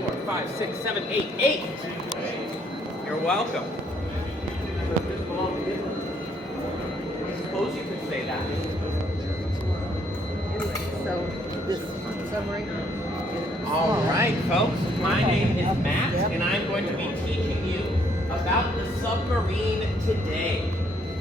4, 5, 6, 7, 8. 8. You're welcome. So if this belongs to you, suppose you could say that. Anyway, so this submarine. All right, folks. My name is Matt, and I'm going to be teaching you about the submarine today.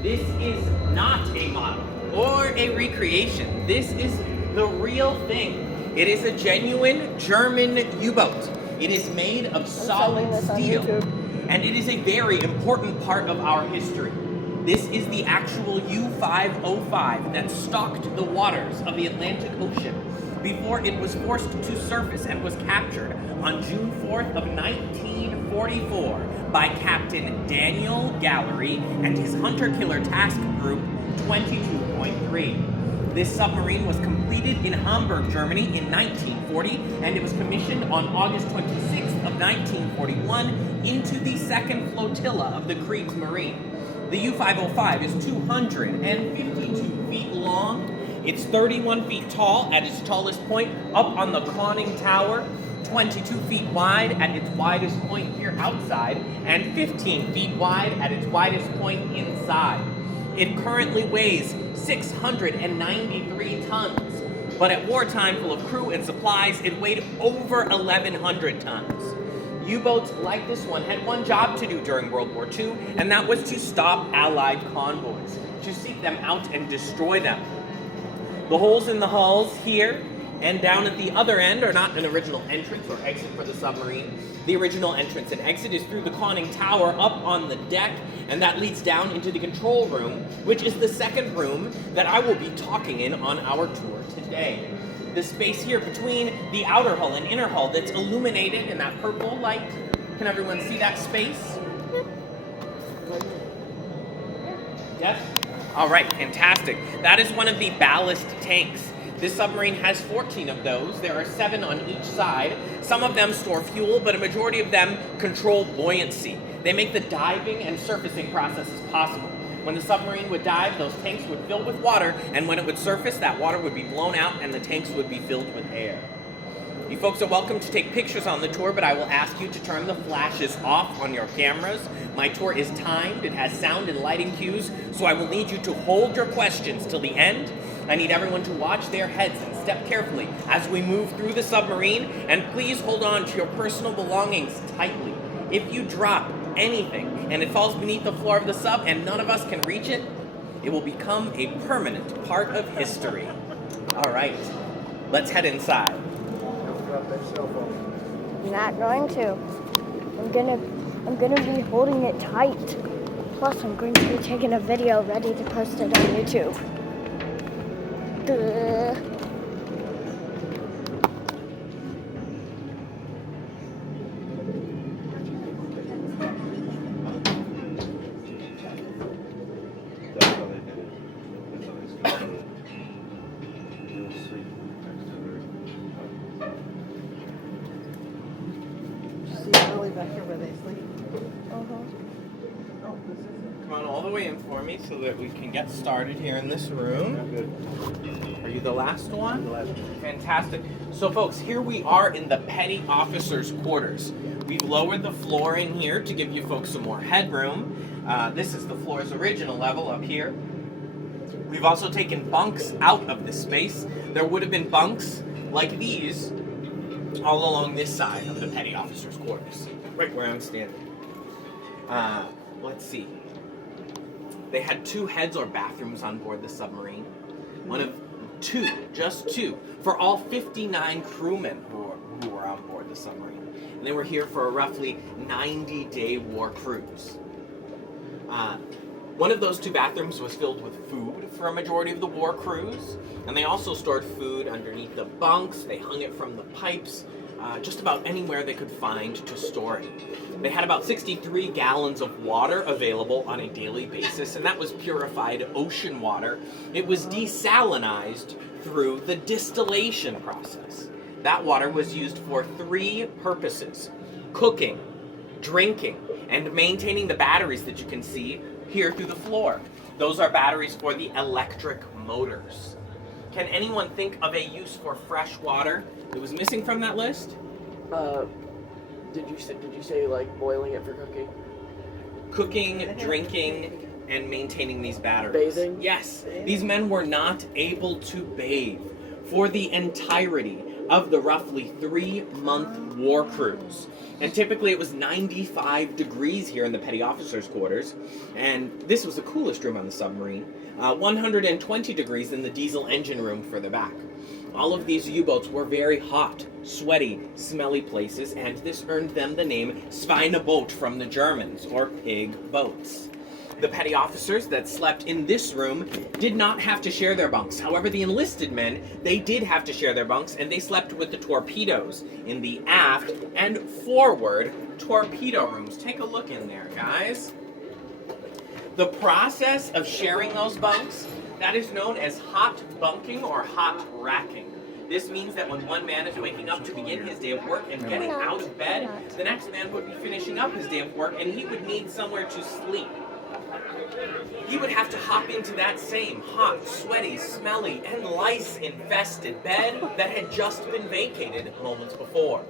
This is not a model or a recreation. This is the real thing. It is a genuine German U-boat. It is made of solid steel, and it is a very important part of our history. This is the actual U-505 that stalked the waters of the Atlantic Ocean before it was forced to surface and was captured on June 4th of 1944 by Captain Daniel Gallery and his hunter-killer task group 22.3. This submarine was completed in Hamburg, Germany in 1940, and it was commissioned on August 26th of 1941 into the second flotilla of the Kriegsmarine. The U-505 is 252 feet long. It's 31 feet tall at its tallest point up on the conning tower, 22 feet wide at its widest point here outside, and 15 feet wide at its widest point inside. It currently weighs 693 tons, but at wartime, full of crew and supplies, it weighed over 1,100 tons. U-boats like this one had one job to do during World War II, and that was to stop Allied convoys, to seek them out and destroy them. The holes in the hulls here and down at the other end are not an original entrance or exit for the submarine. The original entrance and exit is through the conning tower up on the deck, and that leads down into the control room, which is the second room that I will be talking in on our tour today. The space here between the outer hull and inner hull that's illuminated in that purple light. Can everyone see that space? Yes? All right, fantastic. That is one of the ballast tanks. This submarine has 14 of those. There are 7 on each side. Some of them store fuel, but a majority of them control buoyancy. They make the diving and surfacing processes possible. When the submarine would dive, those tanks would fill with water, and when it would surface, that water would be blown out and the tanks would be filled with air. You folks are welcome to take pictures on the tour, but I will ask you to turn the flashes off on your cameras. My tour is timed. It has sound and lighting cues, so I will need you to hold your questions till the end. I need everyone to watch their heads and step carefully as we move through the submarine, and please hold on to your personal belongings tightly. If you drop anything and it falls beneath the floor of the sub and none of us can reach it, it will become a permanent part of history. All right, let's head inside. I'm not going to. I'm gonna be holding it tight. Plus, I'm going to be taking a video ready to post it on YouTube. Duh. Come on all the way in for me so that we can get started here in this room. Are you the last one? I'm the last one. Fantastic. So folks, here we are in the petty officers' quarters. We've lowered the floor in here to give you folks some more headroom. This is the floor's original level up here. We've also taken bunks out of this space. There would have been bunks like these all along this side of the petty officers' quarters, right where I'm standing. Let's see. They had 2 heads or bathrooms on board the submarine. One of 2, just 2, for all 59 crewmen who were on board the submarine. And they were here for a roughly 90-day war cruise. One of those 2 bathrooms was filled with food for a majority of the war cruise, and they also stored food underneath the bunks. They hung it from the pipes, just about anywhere they could find to store it. They had about 63 gallons of water available on a daily basis, and that was purified ocean water. It was desalinized through the distillation process. That water was used for 3 purposes: cooking, drinking, and maintaining the batteries that you can see here through the floor. Those are batteries for the electric motors. Can anyone think of a use for fresh water that was missing from that list? Did you say like boiling it for cooking? Cooking, drinking, and maintaining these batteries. Bathing? Yes. These men were not able to bathe for the entirety of the roughly 3-month war cruise. And typically it was 95 degrees here in the petty officers' quarters, and this was the coolest room on the submarine. 120 degrees in the diesel engine room for the back. All of these U-boats were very hot, sweaty, smelly places, and this earned them the name Schweineboot from the Germans, or pig boats. The petty officers that slept in this room did not have to share their bunks. However, the enlisted men, they did have to share their bunks, and they slept with the torpedoes in the aft and forward torpedo rooms. Take a look in there, guys. The process of sharing those bunks, that is known as hot bunking or hot racking. This means that when one man is waking up to begin his day of work and getting out of bed, the next man would be finishing up his day of work and he would need somewhere to sleep. He would have to hop into that same hot, sweaty, smelly, and lice-infested bed that had just been vacated moments before.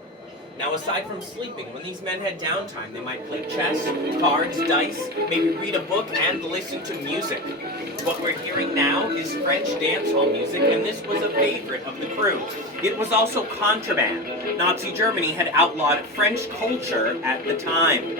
Now, aside from sleeping, when these men had downtime, they might play chess, cards, dice, maybe read a book, and listen to music. What we're hearing now is French dancehall music, and this was a favorite of the crew. It was also contraband. Nazi Germany had outlawed French culture at the time.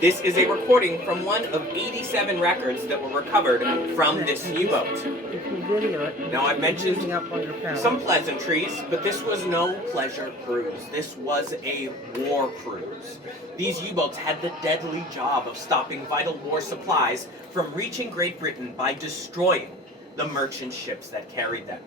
This is a recording from one of 87 records that were recovered from this U-boat. If you video it, Now, I've mentioned using up all your power. some pleasantries, but this was no pleasure cruise. This was a war cruise. These U-boats had the deadly job of stopping vital war supplies from reaching Great Britain by destroying the merchant ships that carried them.